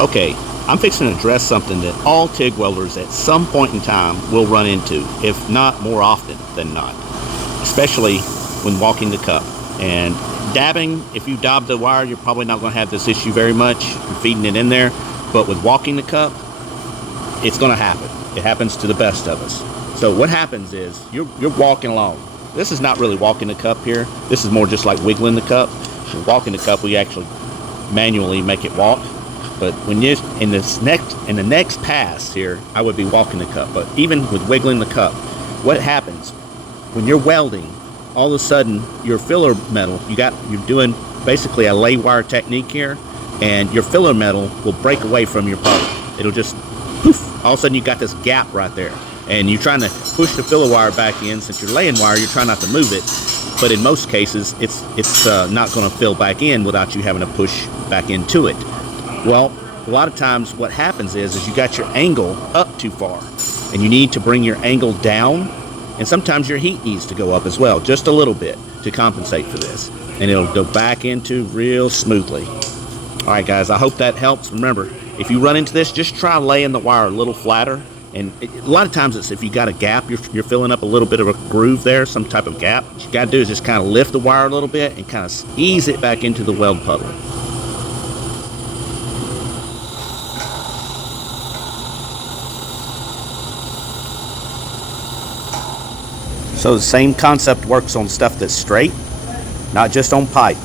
Okay, I'm fixing to address something that all TIG welders at some point in time will run into, if not more often than not, especially when walking the cup. And dabbing, if you dab the wire, you're probably not going to have this issue very much, feeding it in there. But with walking the cup, it's going to happen. It happens to the best of us. So what happens is you're walking along. This is not really walking the cup here. This is more just like wiggling the cup. When walking the cup, we actually manually make it walk. But when you're in the next pass here, I would be walking the cup. But even with wiggling the cup, what happens when you're welding? All of a sudden, your filler metal, you're doing basically a lay wire technique here, and your filler metal will break away from your puddle. It'll just poof. All of a sudden, you got this gap right there, and you're trying to push the filler wire back in. Since you're laying wire, you're trying not to move it. But in most cases, it's not going to fill back in without you having to push back into it. Well, a lot of times what happens is you got your angle up too far, and you need to bring your angle down, and sometimes your heat needs to go up as well, just a little bit to compensate for this, and it'll go back into real smoothly. All right, guys, I hope that helps. Remember, if you run into this, just try laying the wire a little flatter, and a lot of times it's if you got a gap, you're filling up a little bit of a groove there, some type of gap. What you got to do is just kind of lift the wire a little bit and kind of ease it back into the weld puddle. So the same concept works on stuff that's straight, not just on pipe.